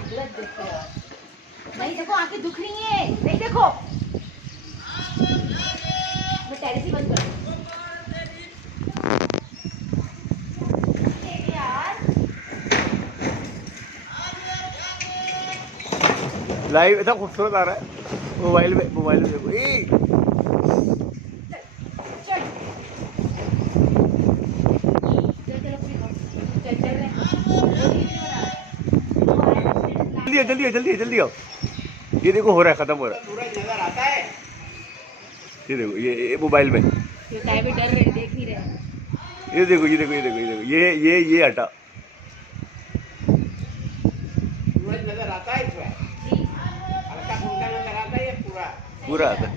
गलत देखो यार। नहीं देखो, आंखें दुख रही है, नहीं देखो। मैं टेरेस ही बंद कर दूँ। यार लाइव इतना खूबसूरत आ रहा है मोबाइल में देखो। चल चल चल पूरी चल चल रहे जल्दी आओ। ये देखो हो रहा है, खत्म हो रहा है। सूरज नजर आता है। ये देखो, ये मोबाइल में। ये काय भी डर रहे, देख नहीं रहे। ये हटा। सूरज नजर आता है इसमें, जी हल्का फुल्का नजर आता है ये पूरा। पूरा आता है।